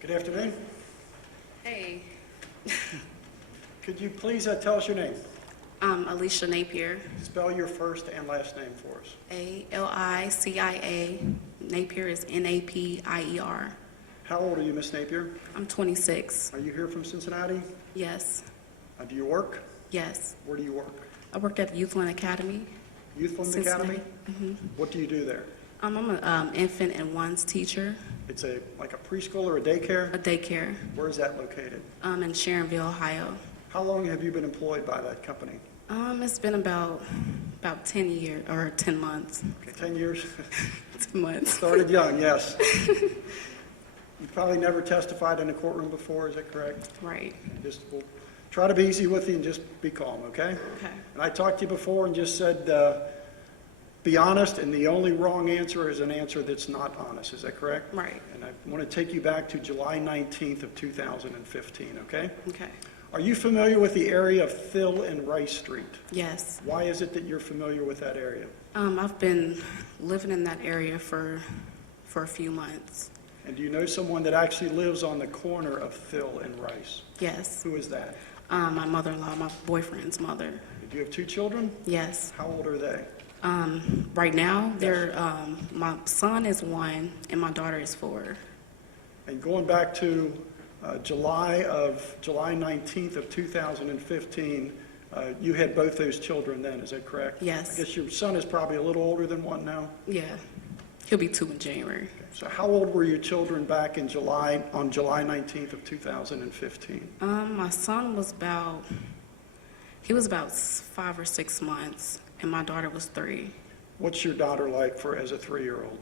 Good afternoon. Hey, Could you please tell us your name? Alicia Napier, Spell your first and last name for us. Alicia. Napier is Napier. How old are you, Miss Napier? I'm 26. Are you here from Cincinnati? Yes, Do you work? yes. Where do you work? I worked at Youthland Academy. Youthland Cincinnati. Academy? What do you do there? I'm an infant and ones teacher, It's like a preschool or a daycare? a daycare, Where is that located? in Sharonville, Ohio. How long have you been employed by that company? It's been about 10 years, or 10 months. Okay, 10 years? 10 months. Started young, yes. You probably never testified in a courtroom before, is that correct? Right. We'll try to be easy with you and just be calm, okay? Okay. And I talked to you before and just said, be honest, and the only wrong answer is an answer that's not honest. Is that correct? Right. And I want to take you back to July 19th of 2015, okay? Okay. Are you familiar with the area of Thill and Rice Street? Yes. Why is it that you're familiar with that area? I've been living in that area for a few months. And do you know someone that actually lives on the corner of Thill and Rice? Yes. Who is that? My mother-in-law, my boyfriend's mother. Do you have 2 children? Yes. How old are they? Right now, my son is 1 and my daughter is 4. And going back to July 19th of 2015, you had both those children then, is that correct? Yes. I guess your son is probably a little older than 1 now? Yeah. He'll be 2 in January. Okay. So how old were your children back on July 19th of 2015? My son was about 5 or 6 months, and my daughter was 3. What's your daughter like as a 3-year-old?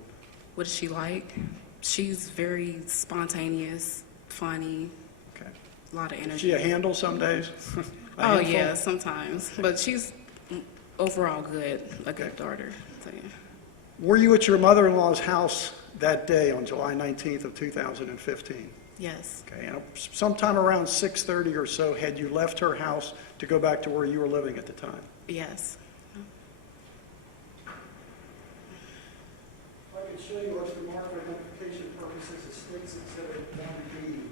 What is she like? She's very spontaneous, funny, Okay. a lot of Is energy. she a handle some days? A Oh, handful? yeah, sometimes. But she's overall good, a good daughter. So, yeah. Were you at your mother-in-law's house that day on July 19th of 2015? Yes. Okay, and sometime around 6:30 or so, had you left her house to go back to where you were living at the time? Yes. If I could show you what's remarked for identification purposes, it states Exhibit 1B.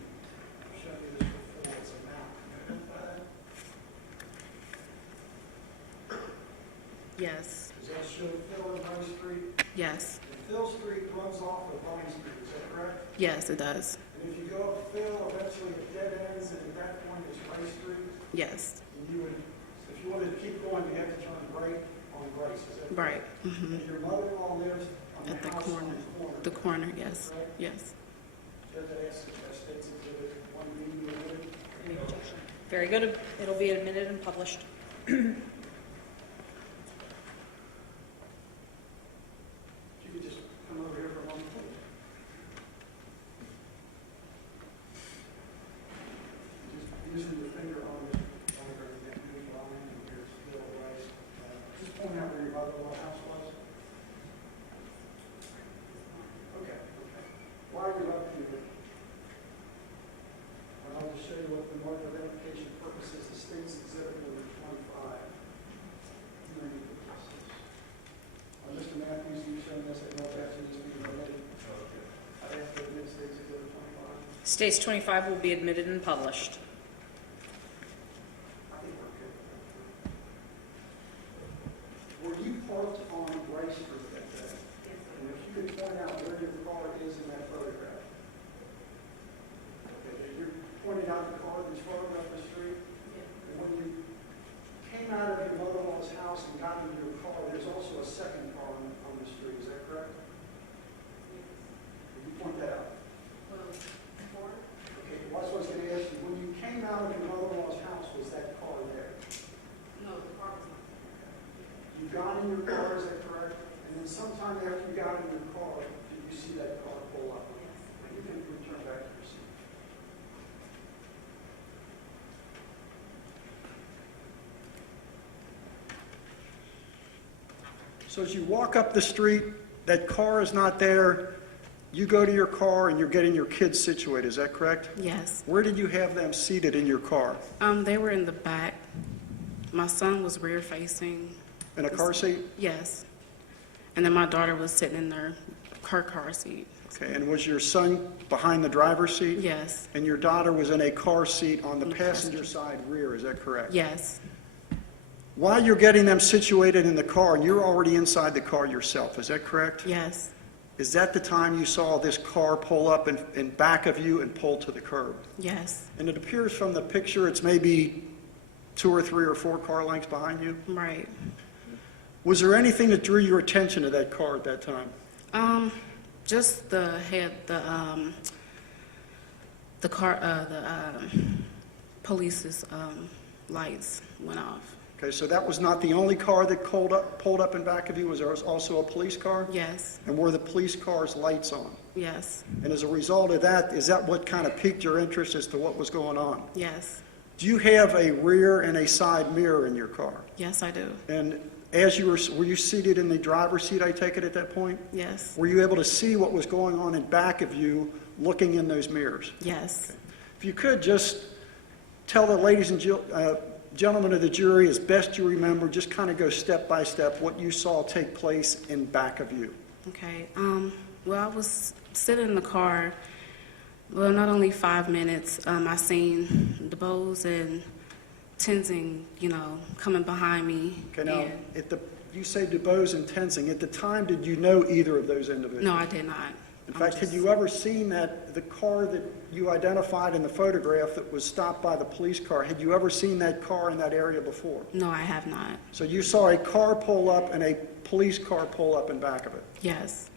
I've shown you this before, it's a map. Can you identify that? Yes. Does that show Phil and Vine Street? Yes. And Phil Street runs off of Vine Street, is that correct? Yes, it does. And if you go up Phil, eventually it dead ends, and at that point is Rice Street. Yes. And if you wanted to keep going, you have to turn right on Rice, is that correct? Right. Mm-hmm. And your mother-in-law lives on At the the house corner. on the corner. The corner, yes. Correct? Yes. Judge, I ask that states Exhibit 1B be admitted. Any objection? Very good. It'll be admitted and published. If you could just come over here for a moment, please. Just using your finger on this, on the line, and here's Phil Rice. Just point out where your mother-in-law house was. Okay. Why are you up here? I'll just show you what the mark of identification purposes, the state's exhibit number 25. Mr. Matthews, you showing us that no objection is being omitted? I ask that admit state's exhibit 25. States 25 will be admitted and published. I think we're good. Were you parked on Rice Street that day? And if you could point out where your car is in that photograph. Okay, you're pointing out the car that's photographed the street? And when you came out of your mother-in-law's house and got into your car, there's also a second car on the street, is that correct? Can you point that out? Okay, well, that's what I was going to ask you. When you came out of your mother-in-law's house, was that car there? No, the car was not. You got in your car, is that correct? And then sometime after you got in your car, did you see that car pull up? Yes. And you can return back to your seat. So as you walk up the street, that car is not there. You go to your car and you're getting your kids situated, is that correct? Yes. Where did you have them seated in your car? They were in the back. My son was rear facing. In a car seat? Yes. And then my daughter was sitting in her car seat. Okay, and was your son behind the driver's seat? Yes, And your daughter was in a car seat on the On the passenger passenger. side rear, is that correct? yes, While you're getting them situated in the car, you're already inside the car yourself, is that correct? yes, Is that the time you saw this car pull up in back of you and pull to the curb? yes, And it appears from the picture it's maybe 2 or 3 or 4 car lengths behind you? right. Was there anything that drew your attention to that car at that time? Just the police's lights went off. Okay, so that was not the only car that pulled up in back of you, was there also a police car? Yes, And were the police cars' lights on? yes, And as a result of that, is that what kind of piqued your interest as to what was going on? yes, Do you have a rear and a side mirror in your car? yes, I do. And as you were you seated in the driver's seat, I take it, at that point? Yes, Were you able to see what was going on in back of you looking in those mirrors? yes. If you could just tell the ladies and gentlemen of the jury, as best you remember, just kind of go step by step what you saw take place in back of you. Okay. Well, I was sitting in the car. Well, not only 5 minutes. I seen DuBose and Tenzing, coming behind me. Okay, now, and- you say DuBose and Tenzing. At the time, did you know either of those individuals? No, I did not. In fact, had you ever seen the car that you identified in the photograph that was stopped by the police car, had you ever seen that car in that area before? No, I have not. So you saw a car pull up and a police car pull up in back of it. Yes,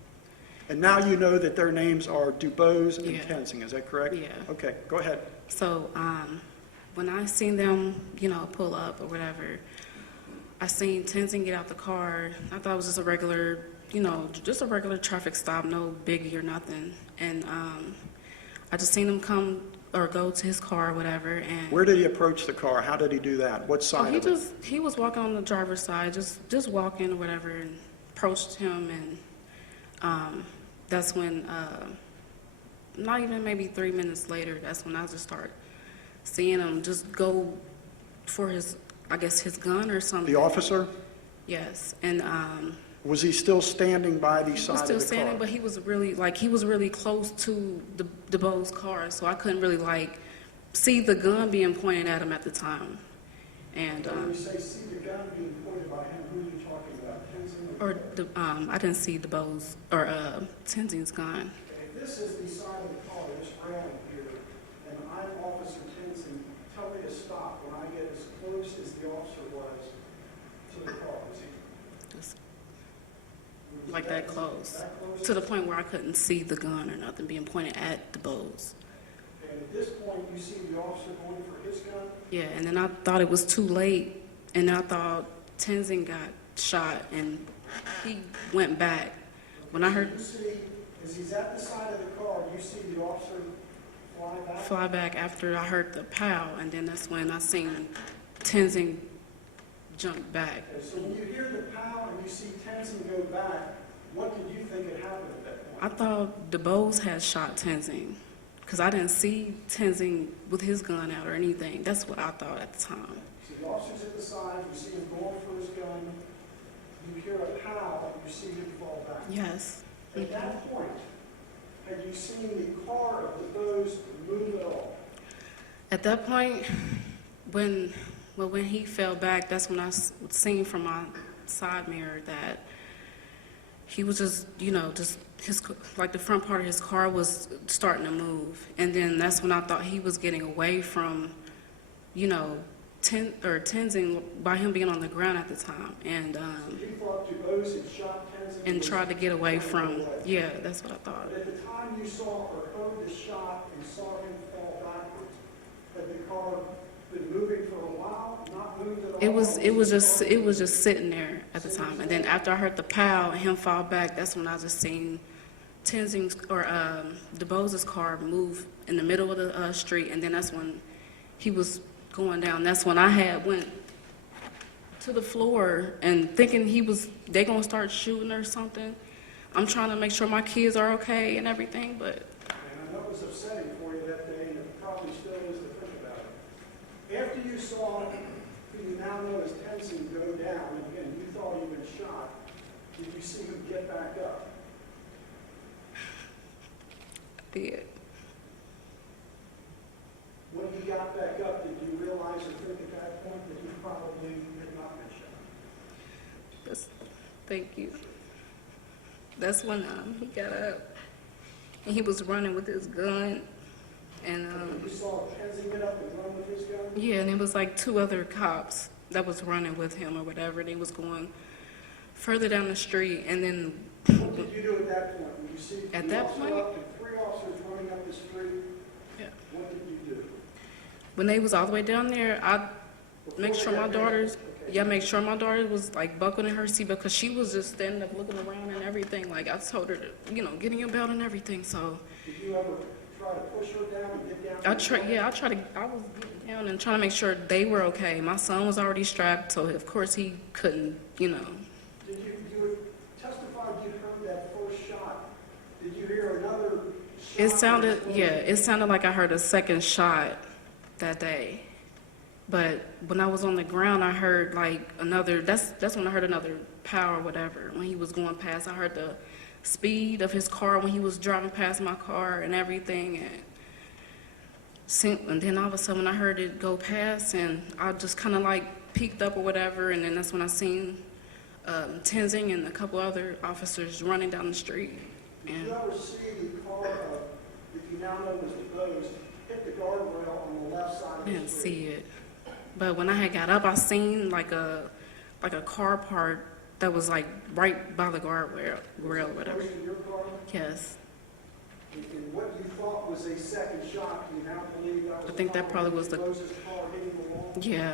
And now you know that their names are DuBose and Yeah. Tenzing, is that correct? Yeah. Okay, go ahead. so when I seen them, pull up or whatever, I seen Tenzing get out the car. I thought it was just a regular, just a regular traffic stop, no biggie or nothing. And I just seen him come or go to his car or whatever. And Where did he approach the car? How did he do that? What side of it? he was walking on the driver's side, just walking or whatever, and approached him. And that's when, not even maybe 3 minutes later, that's when I just start seeing him just go for his gun or something. The officer? Yes, and Was he still standing by the he side was of still the standing, car? but he was really close to the Bose car, so I couldn't really see the gun being pointed at him at the time. And When you say see the gun being pointed by him, who are you talking about, Tenzing? I didn't see the Bose or Tenzing's gun. If this is the side of the car, this railing here, and I'm Officer Tenzing, tell me to stop when I get as close as the officer was to the car. Was he Just like that close, that close? to the point where I couldn't see the gun or nothing being pointed at the Bose. And at this point, you see the officer going for his gun? Yeah, and then I thought it was too late, and I thought Tenzing got shot, and he went back. When I heard You see, as he's at the side of the car, you see the officer fly back after I heard the pow, and then that's when I seen Tenzing jump back. Okay, so when you hear the pow and you see Tenzing go back, what did you think had happened at that point? I thought DuBose had shot Tenzing, because I didn't see Tenzing with his gun out or anything. That's what I thought at the time. So the officer's at the side, you see him going for his gun, you hear a pow, and you see him fall back. Yes. At that point, had you seen the car of DuBose move at all? At that point, when he fell back, that's when I seen from my side mirror that he was just, the front part of his car was starting to move. And then that's when I thought he was getting away from, Tenzing by him being on the ground at the time. And So you thought DuBose had shot Tenzing? and tried to get away from, yeah, that's what I thought. But at the time you saw or heard the shot and saw him fall backwards, had the car been moving for a while, not moved at all? It was just sitting there at the time. And then after I heard the pow and him fall back, that's when I just seen Tenzing's or DuBose's car move in the middle of the street, and then that's when he was going down. That's when I went to the floor and thinking they gonna start shooting or something. I'm trying to make sure my kids are okay and everything, but And I know it was upsetting for you that day, and it probably still is to think about it. After you saw who you now know as Tenzing go down, and again, you thought he'd been shot, did you see him get back up? did. When you got back up, did you realize or think at that point that you probably had not been shot? Thank you. That's when he got up and he was running with his gun, and You saw Kenzie get up and run with his gun? yeah, and it was like 2 other cops that was running with him or whatever. They was going further down the street, and then What did you do at that point? When you see At the that officer point? up and 3 officers running up the street, yeah, what did you do? when they was all the way down there, I make Before sure they my got there? daughters, Okay. yeah, make sure my daughter was like buckled in her seat because she was just standing up looking around and everything. Like I told her to, get in your belt and everything. So Did you ever try to push her down and get down? I was getting down and trying to make sure they were okay. My son was already strapped, so of course he couldn't, Did you testify you heard that first shot? Did you hear another shot? It sounded like I heard a second shot that day. But when I was on the ground, I heard like another, that's when I heard another pow or whatever. When he was going past, I heard the speed of his car when he was driving past my car and everything. And then all of a sudden I heard it go past, and I just kind of like peeked up or whatever. And then that's when I seen Tenzing and a couple other officers running down the street. Did you ever see the car, that you now know was DuBose, hit the guardrail on the left side I of the didn't street? see it. But when I had got up, I seen like a car part that was like right by the guardrail or whatever. Close to your car? Yes. And what you thought was a second shot, you now believe that was I think that probably was the- DuBose's car hitting the wall? Yeah.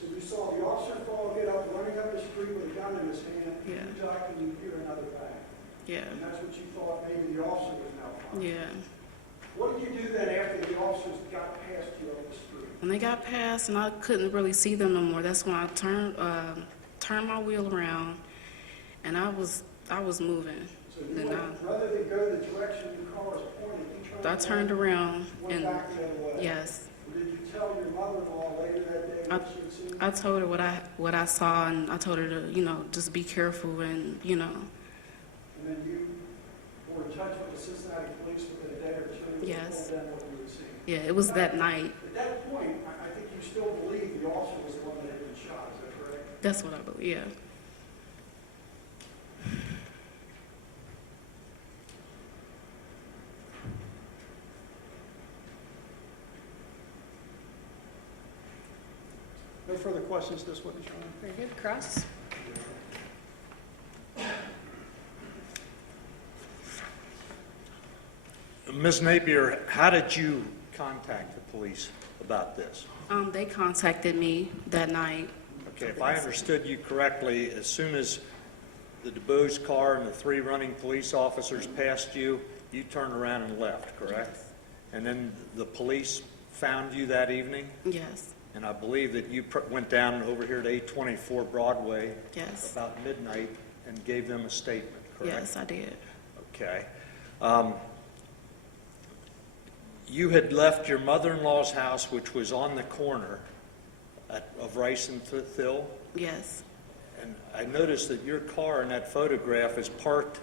So you saw the officer fall, get up, running up the street with a gun in his hand, Yeah. you duck and you hear another bang. Yeah. And that's what you thought maybe the officer was now firing. Yeah. What did you do then after the officers got past you on the street? When they got past and I couldn't really see them no more, that's when I turned my wheel around, and I was moving. So you Then went, rather than go the direction your car was pointing, you I turned around went and back the other way. yes, Did you tell your mother-in-law later that day what she had seen? I told her what I saw, and I told her to just be careful and And then you were in touch with the Cincinnati police within a day or two? Yes. And told them what you had seen. yeah, it was that night. At that point, I think you still believe the officer was the one that had been shot, is that correct? That's what I believe. Yeah. No further questions, this witness, Your Honor? Very good. Cross. Ms. Napier, how did you contact the police about this? They contacted me that night. Okay, if I understood you correctly, as soon as the DuBose car and the 3 running police officers passed you, you turned around and left, correct? And then the police found you that evening? Yes. And I believe that you went down over here to 824 Broadway Yes. about midnight and gave them a statement, correct? Yes, I did. Okay. You had left your mother-in-law's house, which was on the corner of Rice and Thill, Yes. and I noticed that your car in that photograph is parked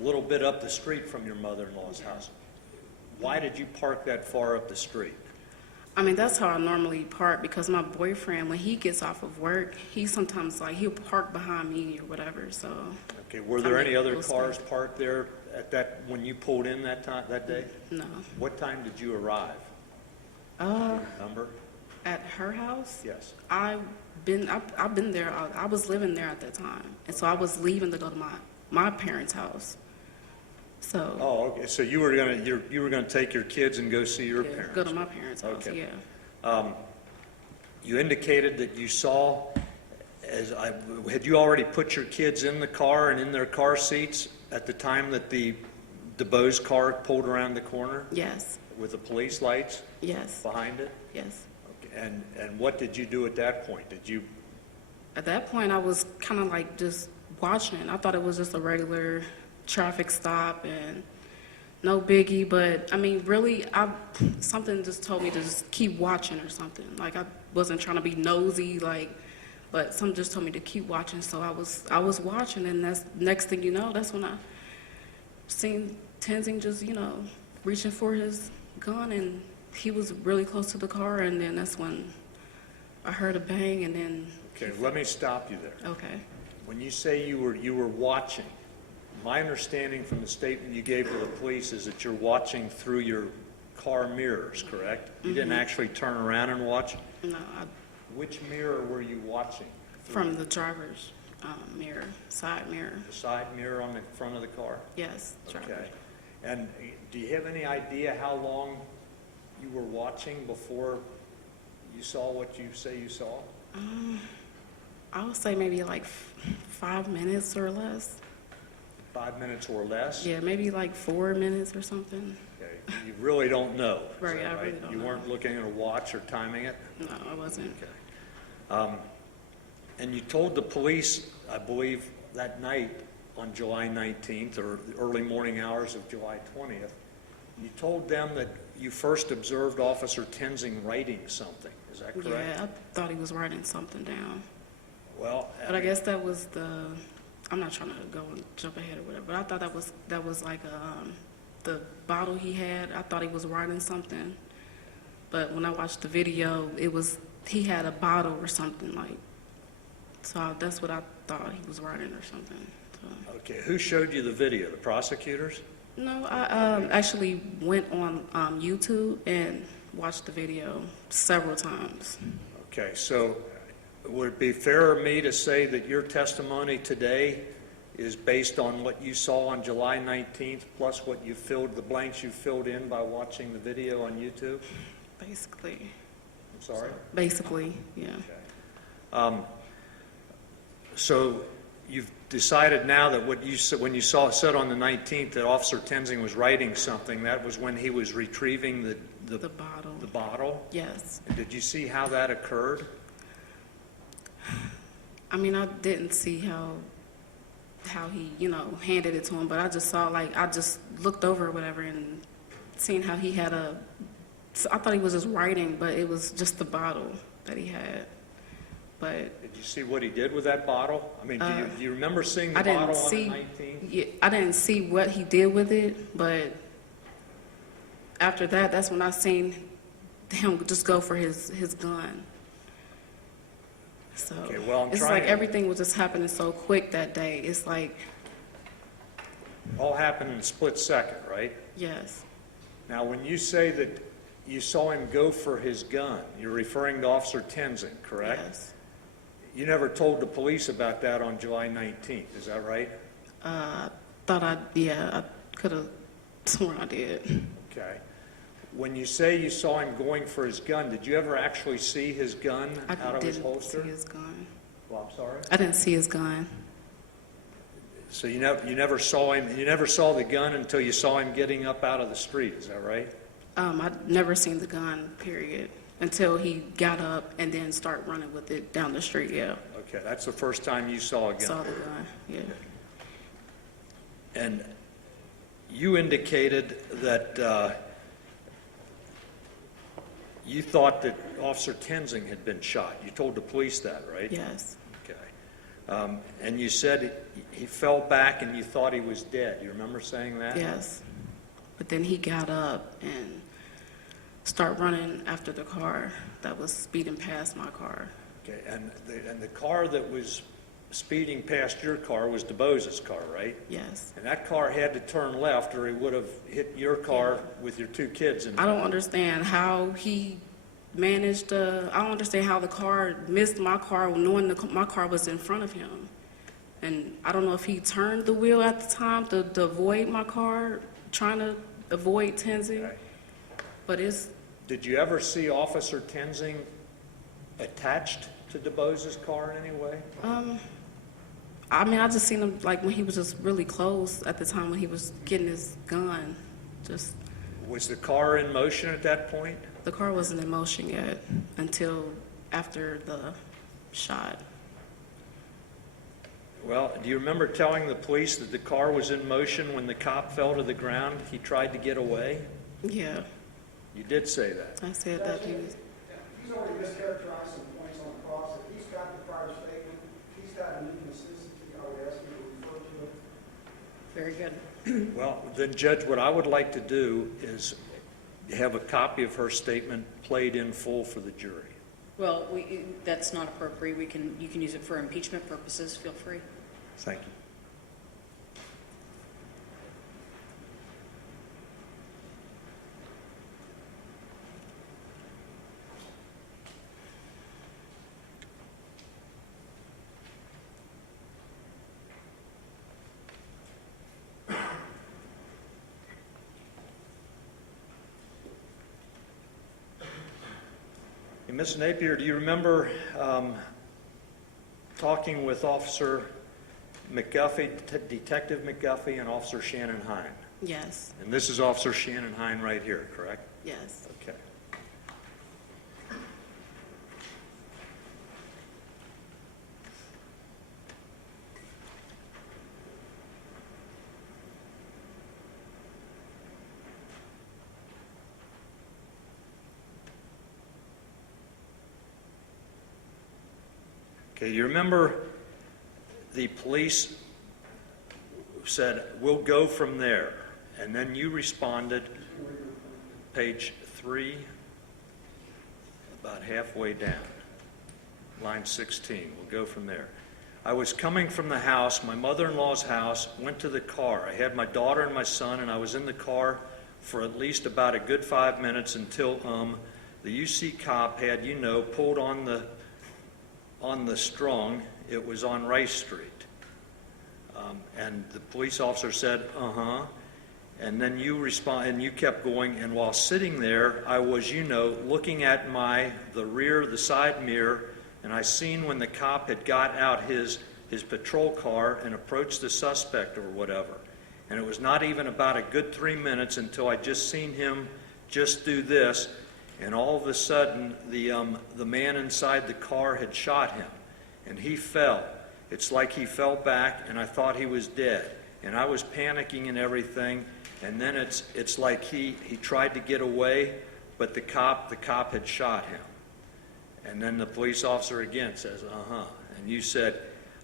a little bit up the street from your mother-in-law's house. Why did you park that far up the street? I mean, that's how I normally park, because my boyfriend, when he gets off of work, he sometimes he'll park behind me or whatever. So Okay, were there any other Those cars parked there when you pulled in that day? no. What time did you arrive? Remember? At her house, Yes. I've been there. I was living there at that time, and so I was leaving to go to my parents' house. So Oh, okay, so you were gonna take your kids and go see your yeah, parents? go to my parents' house. Okay. Yeah. You indicated that you saw, had you already put your kids in the car and in their car seats at the time that the DuBose car pulled around the corner Yes. with the police lights Yes. behind it? Yes. Okay, and what did you do at that point? Did you, At that point, I was kind of like just watching. I thought it was just a regular traffic stop and no biggie. But I mean, really, something just told me to just keep watching or something. Like I wasn't trying to be nosy, but something just told me to keep watching. So I was watching, and that's next thing you know, that's when I seen Tenzing just, you know, reaching for his gun, and he was really close to the car, and then that's when I heard a bang, and then, Okay, let me stop you there. okay. When you say you were watching, my understanding from the statement you gave to the police is that you're watching through your car mirrors, correct? You didn't actually turn around and watch? No, Which mirror were you watching? from the driver's mirror, side mirror. The side mirror on the front of the car? Yes, driver. Okay. And do you have any idea how long you were watching before you saw what you say you saw? I would say maybe like 5 minutes or less. 5 minutes or less? Yeah, maybe like 4 minutes or something. Okay. You really don't know? is Right, that I really don't You know. weren't looking at a watch or timing it? No, I wasn't. Okay. And you told the police, I believe, that night on July 19th or the early morning hours of July 20th, you told them that you first observed Officer Tenzing writing something. Is that correct? Yeah, I thought he was writing something down. Well, But I guess that was I'm not trying to go and jump ahead or whatever, but I thought that was like the bottle he had. I thought he was writing something. But when I watched the video, he had a bottle or something like, so that's what I thought he was writing or something. So. okay, who showed you the video? The prosecutors? No, I actually went on YouTube and watched the video several times. Okay, so would it be fair of me to say that your testimony today is based on what you saw on July 19th plus what you filled, the blanks you filled in by watching the video on YouTube? Basically. I'm sorry? Basically, yeah. Okay. So you've decided now that what you said, when you said on the 19th that Officer Tenzing was writing something, that was when he was retrieving the bottle. The bottle? Yes. And did you see how that occurred? I mean, I didn't see how he, you know, handed it to him, but I just saw, like, I just looked over or whatever and seen how he had so I thought he was just writing, but it was just the bottle that he had. But Did you see what he did with that bottle? I mean, do you remember seeing the I didn't bottle see. on the 19th? Yeah, I didn't see what he did with it, but after that, that's when I seen him just go for his gun. So Okay, well, I'm it's trying like to- everything was just happening so quick that day. It's like, All happened in a split second, right? yes, Now, when you say that you saw him go for his gun, you're referring to Officer Tenzing, correct? yes. You never told the police about that on July 19th, is that right? I could have sworn I did. Okay. When you say you saw him going for his gun, did you ever actually see his gun I out of his didn't holster? see his gun. Well, I'm sorry? I didn't see his gun. So you never saw him, you never saw the gun until you saw him getting up out of the street, is that right? I'd never seen the gun, period, until he got up and then started running with it down the street, yeah. Okay, that's the first time you saw a gun. Saw the gun, yeah. And you indicated that you thought that Officer Tenzing had been shot. You told the police that, right? Yes, Okay. And you said he fell back and you thought he was dead. You remember saying that? yes. But then he got up and started running after the car that was speeding past my car. Okay, and the car that was speeding past your car was DuBose's car, right? Yes. And that car had to turn left or he would have hit your car with your two kids in it. I don't understand how he managed I don't understand how the car missed my car knowing my car was in front of him. And I don't know if he turned the wheel at the time to avoid my car, trying to avoid Tenzing. Okay. But it's, Did you ever see Officer Tenzing attached to DuBose's car in any way? I mean, I just seen him like when he was just really close at the time when he was getting his gun. Just, Was the car in motion at that point? the car wasn't in motion yet until after the shot. Well, do you remember telling the police that the car was in motion when the cop fell to the ground? He tried to get away? Yeah, You did say that. I said that he was, He's already mischaracterized some points on the cross. If he's got the prior statement, he's got an inconsistency, I would ask you to refer to it. Very good. Well, then, Judge, what I would like to do is have a copy of her statement played in full for the jury. Well, that's not appropriate. You can use it for impeachment purposes. Feel free. Thank you. Ms. Napier, do you remember talking with Officer McGuffey, Detective McGuffey, and Officer Shannon Hine? Yes, And this is Officer Shannon Hine right here, correct? yes. Okay. Okay, you remember the police said, "We'll go from there." And then you responded, page 3, about halfway down, line 16. We'll go from there. "I was coming from the house, my mother-in-law's house, went to the car. I had my daughter and my son, and I was in the car for at least about a good 5 minutes until the UC cop had, pulled on the strung. It was on Rice Street. And the police officer said, uh-huh. And then you respond, and you kept going, and while sitting there, I was, looking at the side mirror, and I seen when the cop had got out his patrol car and approached the suspect or whatever. And it was not even about a good 3 minutes until I just seen him just do this, and all of a sudden, the man inside the car had shot him, and he fell. It's like he fell back, and I thought he was dead. And I was panicking and everything, and then it's like he tried to get away, but the cop had shot him. And then the police officer again says, uh-huh. And you said,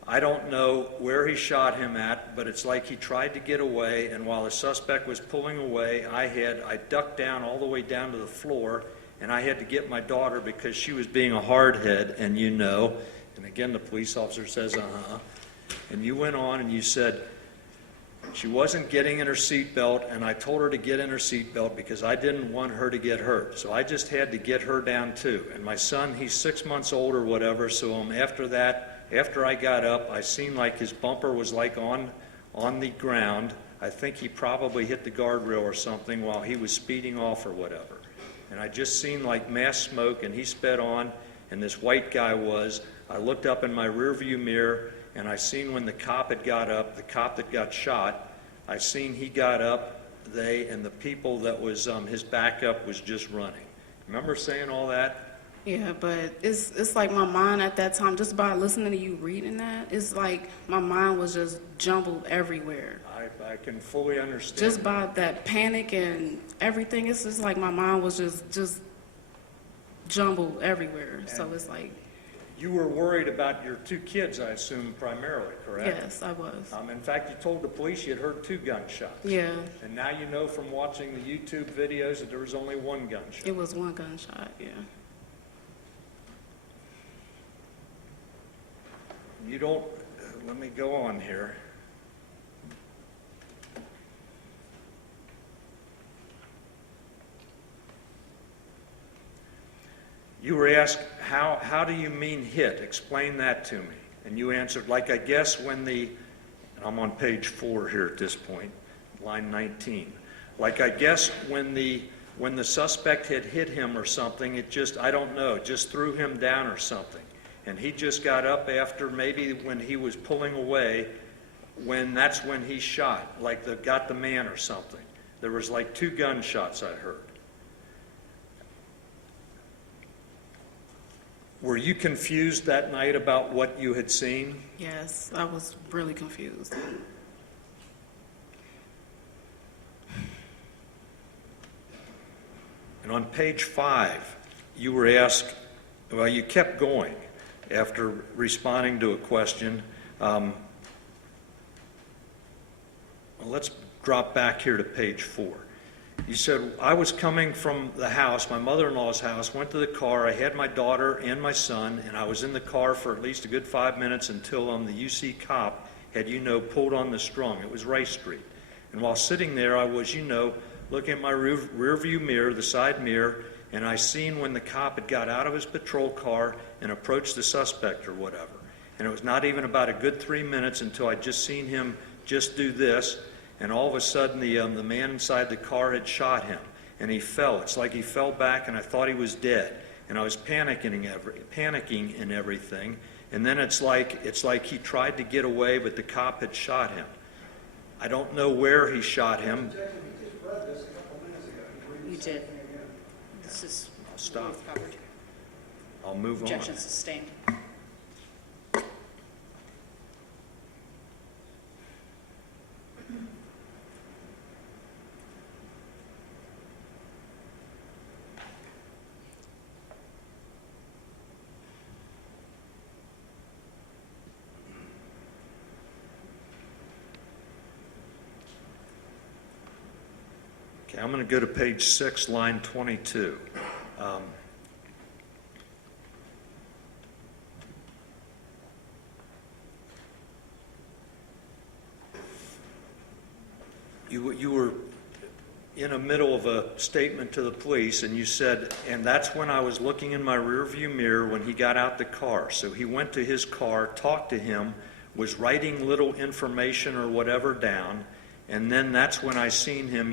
I don't know where he shot him at, but it's like he tried to get away, and while the suspect was pulling away, I ducked down all the way down to the floor, and I had to get my daughter because she was being a hardhead, and And again, the police officer says, uh-huh. And you went on and you said, she wasn't getting in her seatbelt, and I told her to get in her seatbelt because I didn't want her to get hurt. So I just had to get her down too. And my son, he's 6 months old or whatever, so after I got up, I seen like his bumper was like on the ground. I think he probably hit the guardrail or something while he was speeding off or whatever. And I just seen like mass smoke, and he sped on, and this white guy I looked up in my rearview mirror, and I seen when the cop had got up, the cop that got shot, I seen he got up, and the people that was his backup was just running. Remember saying all that? Yeah, but it's like my mind at that time, just by listening to you reading that, it's like my mind was just jumbled everywhere. I can fully understand. Just by that panic and everything, it's just like my mind was just jumbled everywhere. So it's like... You were worried about your 2 kids, I assume, primarily, correct? Yes, I was. In fact, you told the police you had heard 2 gunshots. Yeah. And now you know from watching the YouTube videos that there was only 1 gunshot. It was 1 gunshot, yeah. You don't, let me go on here. You were asked, how do you mean hit? Explain that to me. And you answered, like I guess when and I'm on page 4 here at this point, line 19. Like I guess when the suspect had hit him or something, I don't know, it just threw him down or something. And he just got up after maybe when he was pulling away, that's when he shot, like got the man or something. There was like 2 gunshots I heard. Were you confused that night about what you had seen? Yes, I was really confused. And on page 5, you were asked, well, you kept going after responding to a question. Well, let's drop back here to page 4. You said, I was coming from the house, my mother-in-law's house, went to the car, I had my daughter and my son, and I was in the car for at least a good 5 minutes until the UC cop had, pulled on the strung. It was Rice Street. And while sitting there, I was, looking at my rear view mirror, the side mirror, and I seen when the cop had got out of his patrol car and approached the suspect or whatever. And it was not even about a good 3 minutes until I just seen him just do this, and all of a sudden the man inside the car had shot him, and he fell. It's like he fell back, and I thought he was dead, and I was panicking and everything. And then it's like he tried to get away, but the cop had shot him. I don't know where he shot him. Jackson, you just read this a couple minutes ago. He's reading You the same did. thing again. This is Stop. covered. I'll move on. Objection sustained. Okay, I'm going to go to page 6, line 22. You were in the middle of a statement to the police, and you said, and that's when I was looking in my rearview mirror when he got out the car. So he went to his car, talked to him, was writing little information or whatever down, and then that's when I seen him,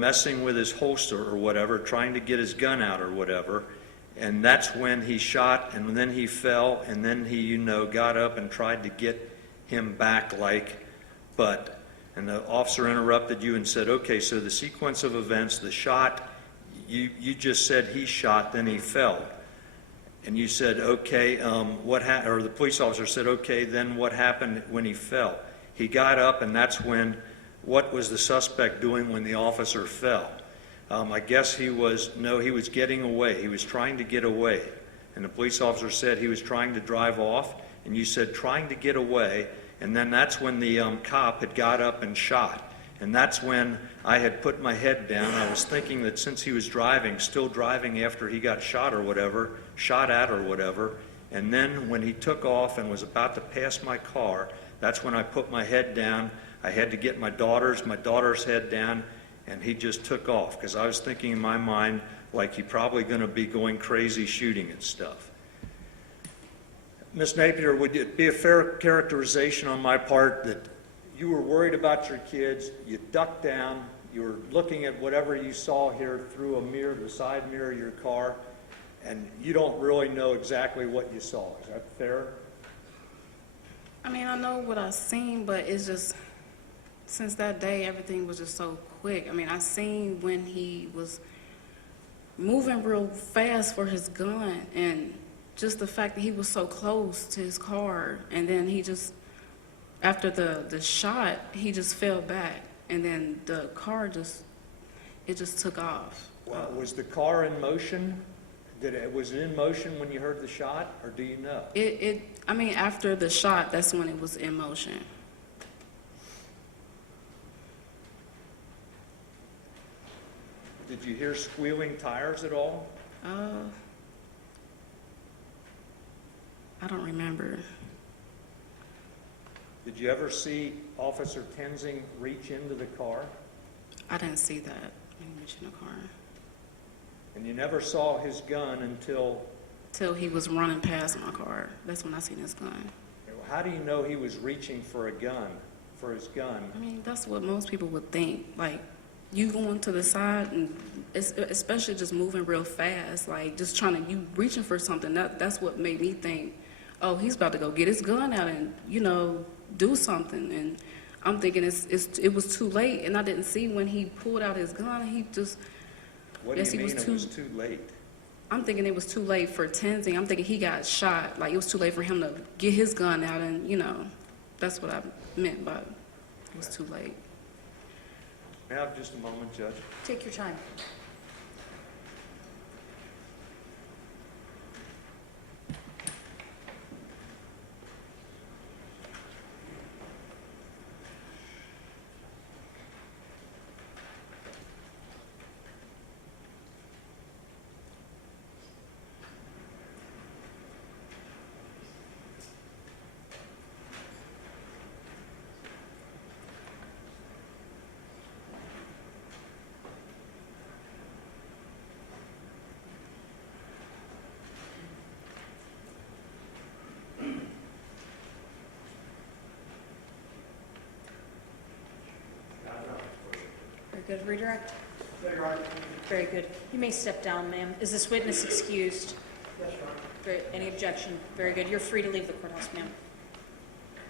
messing with his holster or whatever, trying to get his gun out or whatever. And that's when he shot, and then he fell, and then he, got up and tried to get him back and the officer interrupted you and said, okay, so the sequence of events, the shot, you just said he shot, then he fell. And you said, okay, or the police officer said, okay, then what happened when he fell? He got up, and that's when, what was the suspect doing when the officer fell? I guess he was getting away. He was trying to get away. And the police officer said he was trying to drive off, and you said trying to get away, and then that's when the cop had got up and shot. And that's when I had put my head down. I was thinking that since he was still driving after he got shot at or whatever, and then when he took off and was about to pass my car, that's when I put my head down. I had to get my daughter's head down, and he just took off, because I was thinking in my mind, like he probably going to be going crazy shooting and stuff. Ms. Napier, would it be a fair characterization on my part that you were worried about your kids, you ducked down, you were looking at whatever you saw here through a mirror, the side mirror of your car, and you don't really know exactly what you saw? Is that fair? I mean, I know what I seen, but it's just, since that day, everything was just so quick. I mean, I seen when he was moving real fast for his gun, and just the fact that he was so close to his car, and then he just, after the shot, he just fell back, and then the car just took off. Well, was the car in motion? Was it in motion when you heard the shot, or do you know? I mean, after the shot, that's when it was in motion. Did you hear squealing tires at all? I don't remember. Did you ever see Officer Tenzing reach into the car? I didn't see that when he reached in the car. And you never saw his gun until He was running past my car. That's when I seen his gun. How do you know he was reaching for his gun? I mean, that's what most people would think. Like, you going to the side, and especially just moving real fast, like just you reaching for something. That's what made me think, oh, he's about to go get his gun out and, do something. And I'm thinking it was too late, and I didn't see when he pulled out his gun. He just, What do you mean it was too late? I'm thinking it was too late for Tenzing. I'm thinking he got shot. Like, it was too late for him to get his gun out, and, that's what I meant by it was too late. May I have just a moment, Judge? Take your time. Very good. Redirect. No, Your Honor. Very good. You may step down, ma'am. Is this witness excused? Yes, Your Honor. Any objection? Very good. You're free to leave the courthouse, ma'am.